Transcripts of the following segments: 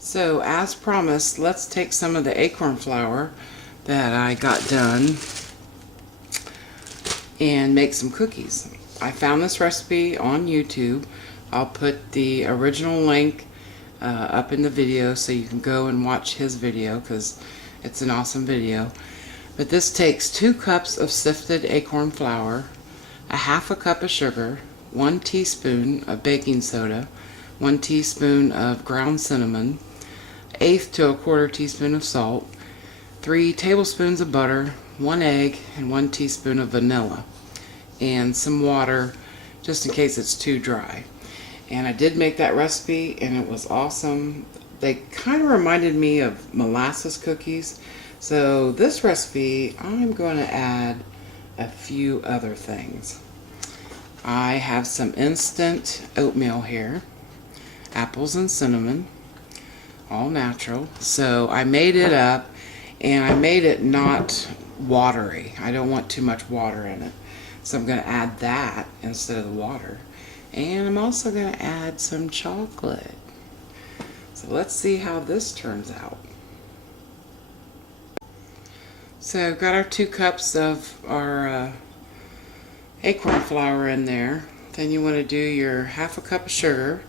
So as promised, let's take some of the acorn flour that I got done and make some cookies. I found this recipe on YouTube. I'll put the original link up in the video so you can go and watch his video because it's an awesome video. But this takes 2 cups of sifted acorn flour, a half a cup of sugar, 1 teaspoon of baking soda, 1 teaspoon of ground cinnamon, 1/8 to 1/4 teaspoon of salt, 3 tablespoons of butter, 1 egg, and 1 teaspoon of vanilla, and some water just in case it's too dry. And I did make that recipe and it was awesome. They kind of reminded me of molasses cookies. So this recipe, I'm going to add a few other things. I have some instant oatmeal here, apples and cinnamon, all natural. So I made it up and I made it not watery. I don't want too much water in it. So I'm going to add that instead of the water. And I'm also going to add some chocolate. So let's see how this turns out. So got our 2 cups of our acorn flour in there. Then you want to do your half a cup of sugar.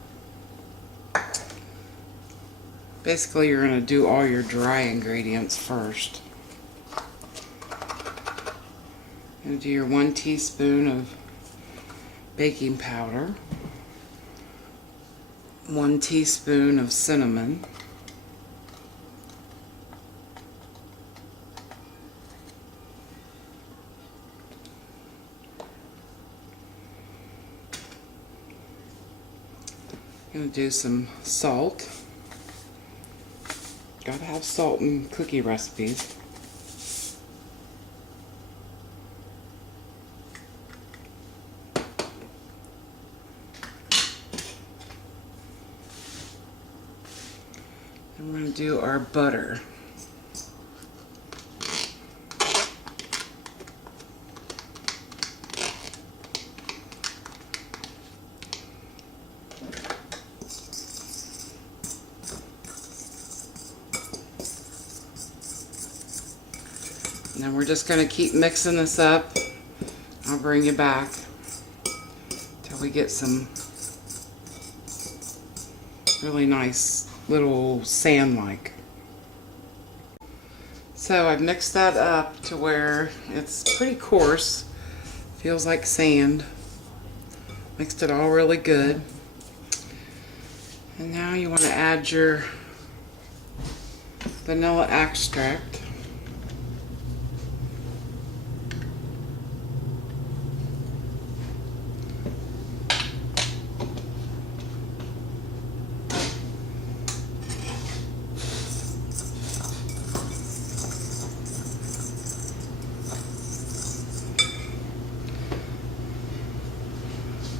Basically you're going to do all your dry ingredients first. You're going to do your 1 teaspoon of baking powder, 1 teaspoon of cinnamon, I'm going to do some salt. Gotta have salt in cookie recipes. And we're going to do our butter. And then we're just going to keep mixing this up. I'll bring you back till we get some really nice little sand-like. So I've mixed that up to where it's pretty coarse. Feels like sand. Mixed it all really good. And now you want to add your vanilla extract.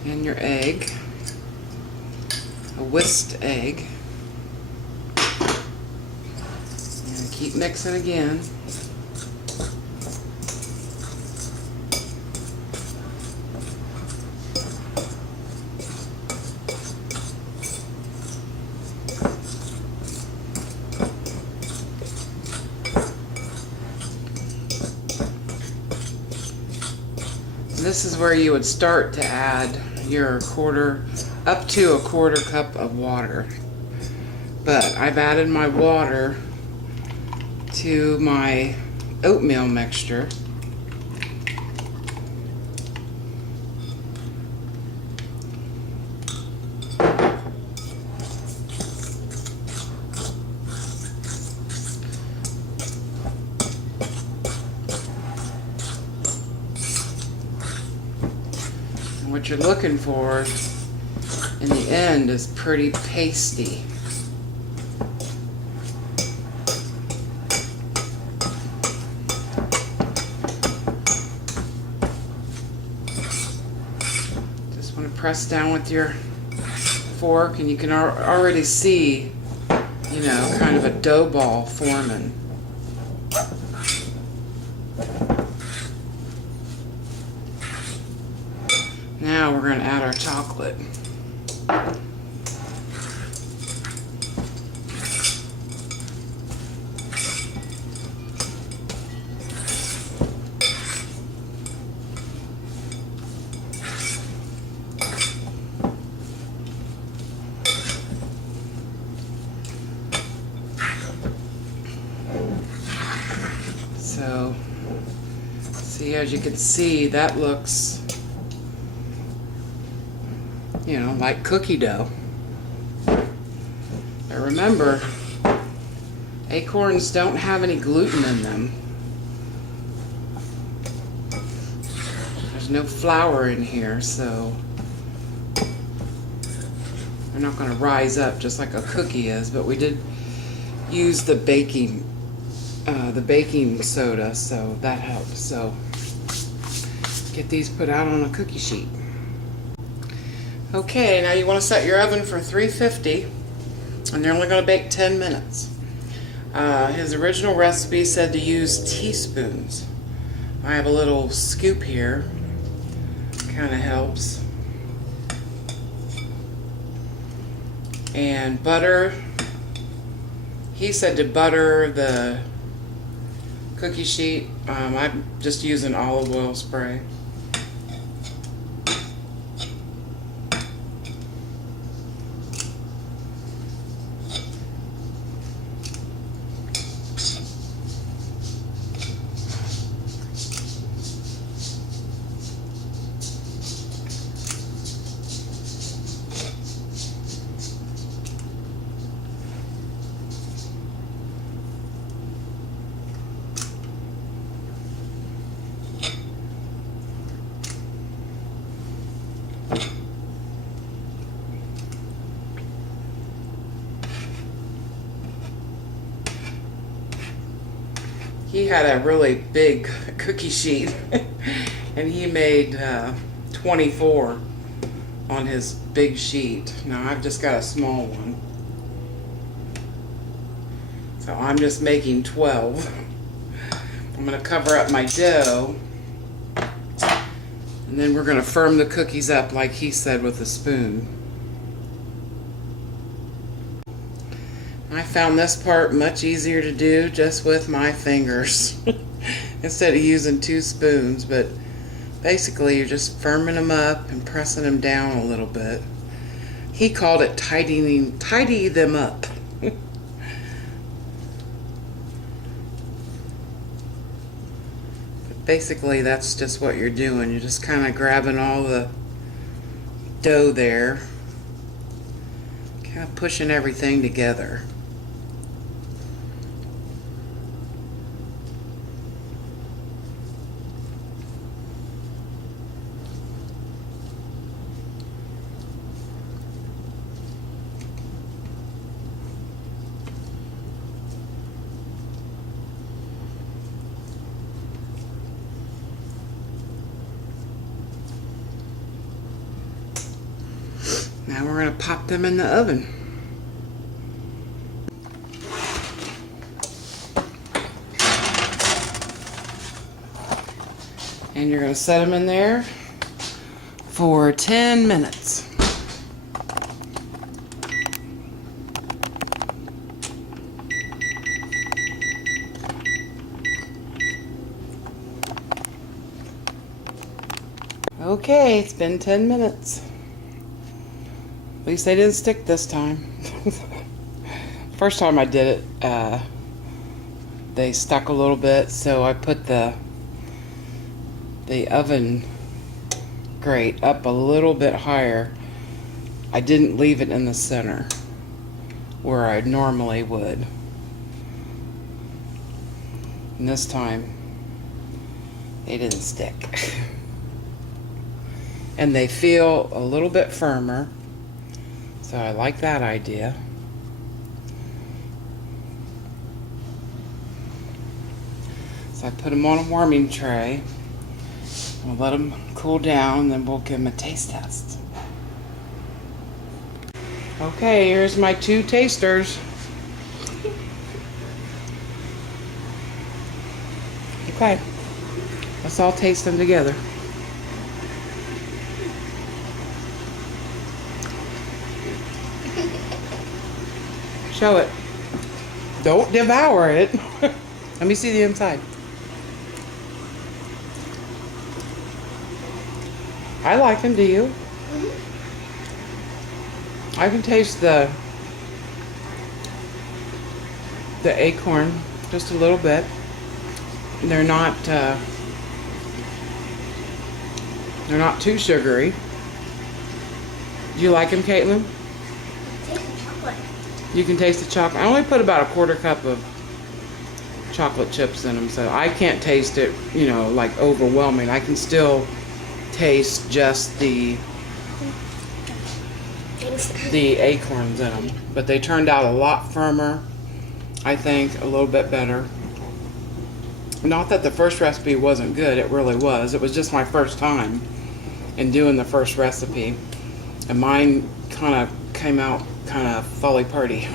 And your egg, a whisked egg, and keep mixing again. This is where you would start to add your up to a quarter cup of water. But I've added my water to my oatmeal mixture. What you're looking for in the end is pretty pasty. Just want to press down with your fork and you can already see, you know, kind of a dough ball forming. Now we're going to add our chocolate. See, as you can see, that looks, you know, like cookie dough. But remember, acorns don't have any gluten in them. There's no flour in here, so they're not going to rise up just like a cookie is. But we did use the baking soda, so that helped. So get these put out on a cookie sheet. Okay, now you want to set your oven for 350, and they're only going to bake 10 minutes. His original recipe said to use teaspoons. I have a little scoop here. Kind of helps. And butter. He said to butter the cookie sheet. I'm just using olive oil spray. He had a really big cookie sheet and he made 24 on his big sheet. Now I've just got a small one, so I'm just making 12. I'm going to cover up my dough, and then we're going to firm the cookies up like he said with a spoon. I found this part much easier to do just with my fingers instead of using 2 spoons, but basically you're just firming them up and pressing them down a little bit. He called it tidy them up. But basically that's just what you're doing. You're just kind of grabbing all the dough there, kind of pushing everything together. Now we're going to pop them in the oven. And you're going to set them in there for 10 minutes. Okay, it's been 10 minutes. At least they didn't stick this time. First time I did it, they stuck a little bit, so I put the oven grate up a little bit higher. I didn't leave it in the center where I normally would. And this time, they didn't stick. And they feel a little bit firmer. So I like that idea. So I put them on a warming tray. We'll let them cool down, and then we'll give them a taste test. Okay, here's my 2 tasters. Okay, let's all taste them together. Show it. Don't devour it. Let me see the inside. I like them, do you? Mm-hmm. I can taste the acorn just a little bit. They're not They're not too sugary. Do you like them, Caitlin? Taste the chocolate. You can taste the chocolate. I only put about a quarter cup of chocolate chips in them, so I can't taste it, you know, like overwhelming. I can still taste just the acorns in them, but they turned out a lot firmer. I think a little bit better. Not that the first recipe wasn't good, it really was. It was just my first time in doing the first recipe, and mine kind of came out kind of folly party.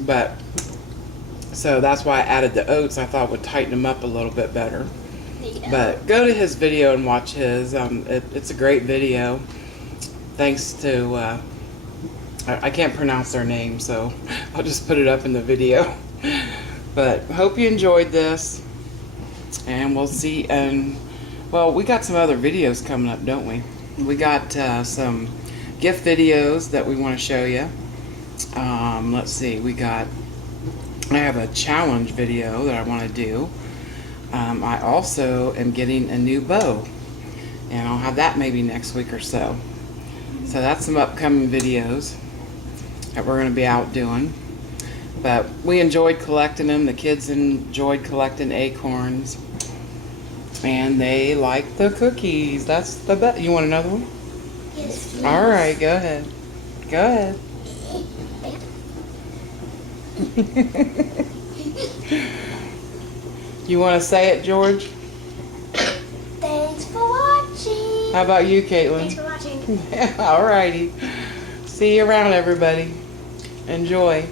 But so that's why I added the oats. I thought would tighten them up a little bit better. Yeah. But go to his video and watch his. It's a great video. Thanks to I can't pronounce their name, so I'll just put it up in the video. But hope you enjoyed this, and we'll see. And well, we got some other videos coming up, don't we? We got some gift videos that we want to show you. Let's see. I have a challenge video that I want to do. I also am getting a new bow, and I'll have that maybe next week or so. So that's some upcoming videos that we're going to be out doing. But we enjoyed collecting them. The kids enjoyed collecting acorns, and they like the cookies. That's the best. You want another one? Yes, please. All right, go ahead. Go ahead. You want to say it, George? Thanks for watching. How about you, Thanks Caitlin? for watching. All righty. See you around, everybody. Enjoy.